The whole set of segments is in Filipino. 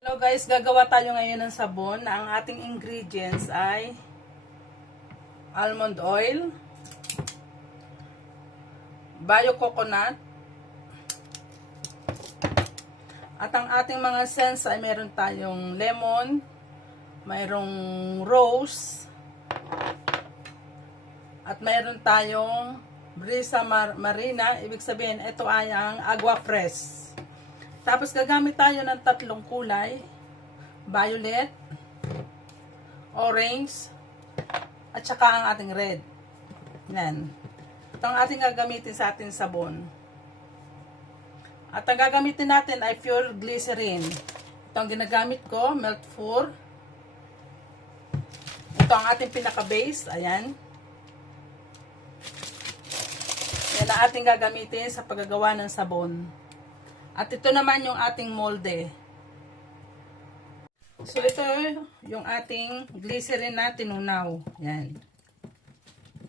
Hello guys, gagawa tayo ngayon ng sabon na ang ating ingredients ay almond oil, bio coconut, at ang ating mga scents ay meron tayong lemon, mayroong rose, at mayroon tayong brisa marina, ibig sabihin ito ay ang agua fresh. Tapos gagamit tayo ng tatlong kulay, violet, orange, at saka ang ating red. Yan. Ito ang ating gagamitin sa ating sabon. At ang gagamitin natin ay pure glycerin. Ito ang ginagamit ko, Melt 4. Ito ang ating pinaka-base. Ayan. Yan ang ating gagamitin sa paggagawa ng sabon. At ito naman yung ating molde. So ito yung ating glycerin na tinunaw. Yan.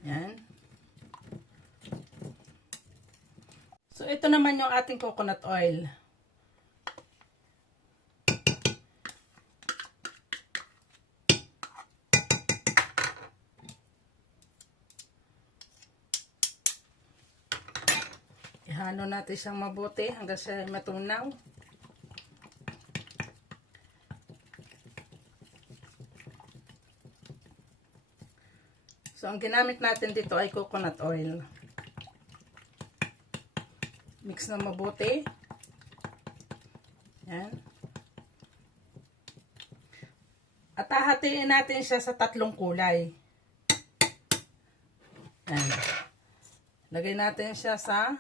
Yan. So ito naman yung ating coconut oil. Ihalo natin siyang mabuti hanggang siya matunaw. So, ang ginamit natin dito ay coconut oil. Mix na mabuti. Yan. At hahatiin natin siya sa tatlong kulay. Yan. Lagay natin siya sa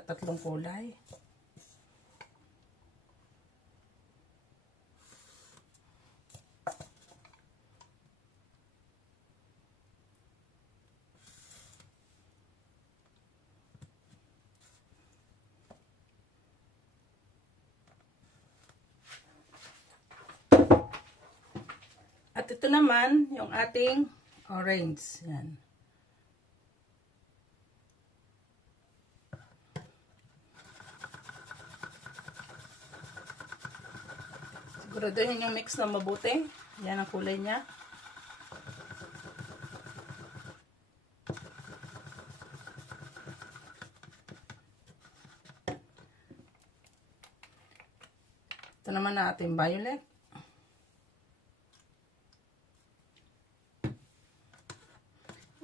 tatlong kulay. At ito naman yung ating orange. Yan. Siguraduhin yung mix na mabuti. Yan ang kulay niya. Ito naman na ating violet.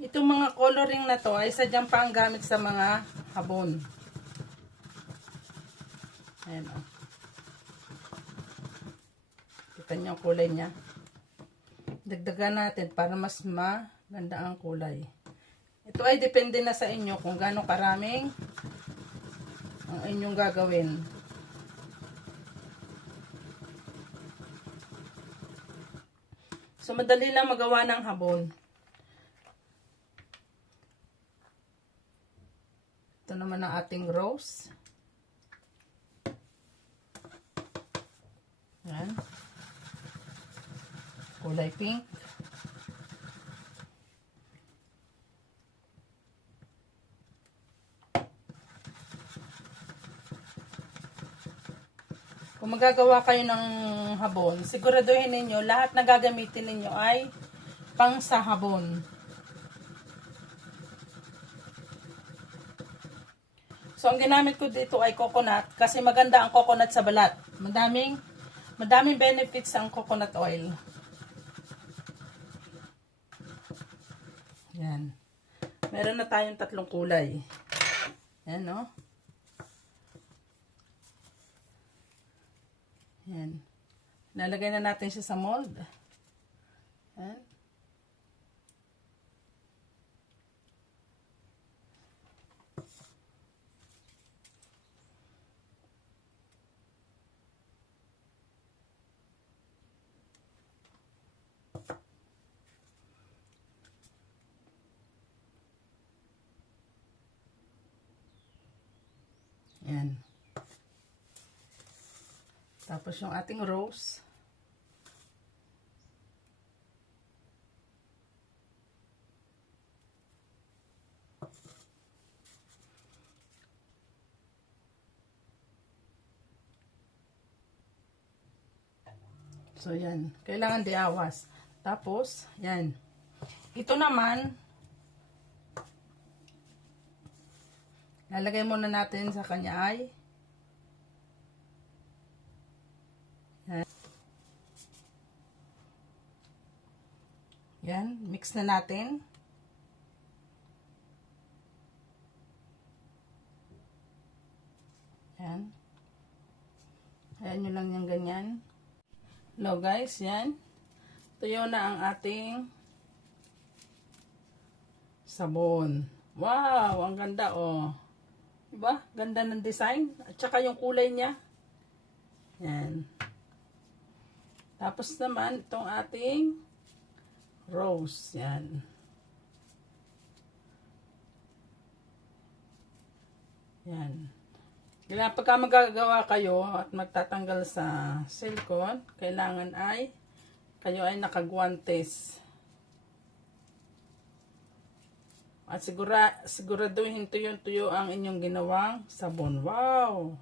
Itong mga coloring na to ay sadyang pang gamit sa mga habon. Ayan o. Kita niyo ang kulay niya. Dagdagan natin para mas maganda ang kulay. Ito ay depende na sa inyo kung gaano karaming ang inyong gagawin. So, madali lang magawa ng habon. Ito naman ang ating rose. Yan. Kulay pink. Kung magagawa kayo ng habon, siguraduhin ninyo lahat na gagamitin ninyo ay pang sa habon. So, ang ginamit ko dito ay coconut kasi maganda ang coconut sa balat. Madaming benefits ang coconut oil. Yan. Meron na tayong tatlong kulay. Yan, no? Yan. Lalagay na natin siya sa mold. Yan. Yan. Tapos yung ating rose. So, yan. Kailangan diawas. Tapos, yan. Ito naman, lalagay muna natin sa kanya ay yan. Yan. Mix na natin. Yan. Ayan nyo lang yung ganyan. Hello guys, yan. Tuyo na ang ating sabon. Wow, ang ganda oh. Diba? Ganda ng design. At saka yung kulay niya. Yan. Tapos naman, itong ating rose. Yan. Yan. Kailangan pagka magagawa kayo at magtatanggal sa silicone, kailangan ay kayo ay nakagwantes. At siguraduhin tuyo ang inyong ginawang sabon. Wow!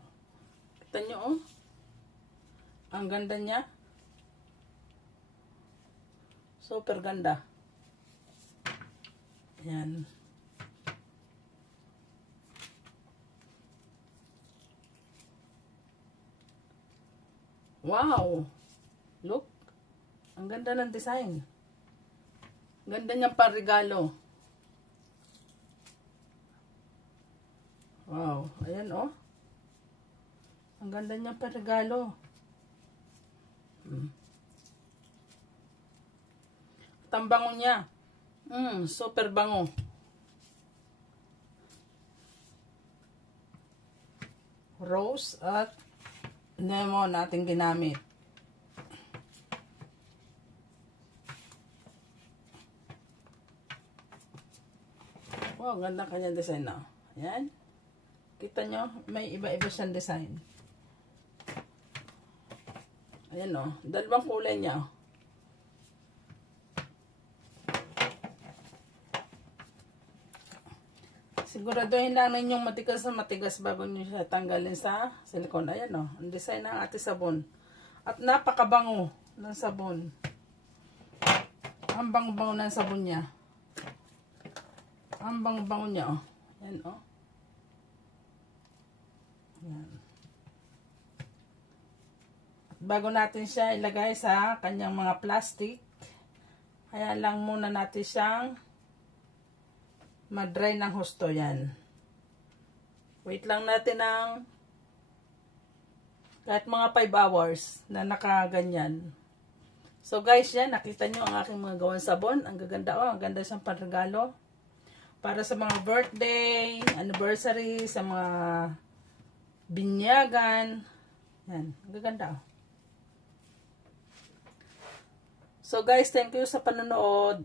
Kita nyo oh. Ang ganda niya. Super ganda. Yan. Wow! Look! Ang ganda ng design. Ganda niyang parigalo. Wow! Ayan oh. Ang ganda niyang parigalo. Ang bango niya. Super bango. Rose at lemon natin ginamit. Wow, ganda kanyang design na. Ayan. Kita nyo, may iba-iba siyang design. Ayan o, dalawang kulay niya. Siguraduhin lang ninyong matigas na matigas bago nyo siya tanggalin sa silicone. Ayan o, ang design ng ating sabon. At napakabango ng sabon. Ang bango-bango ng sabon niya. Ang bango-bango niya o. Ayan o. Ayan. At bago natin siya ilagay sa kanyang mga plastic, kaya lang muna natin siyang ma-dry ng husto yan. Wait lang natin ng kahit mga 5 hours na nakaganyan. So guys, yan, nakita nyo ang aking mga gawang sabon. Ang gaganda oh, ang ganda siyang panregalo. Para sa mga birthday, anniversary, sa mga binyagan. Yan, ang gaganda oh. So guys, thank you sa panonood.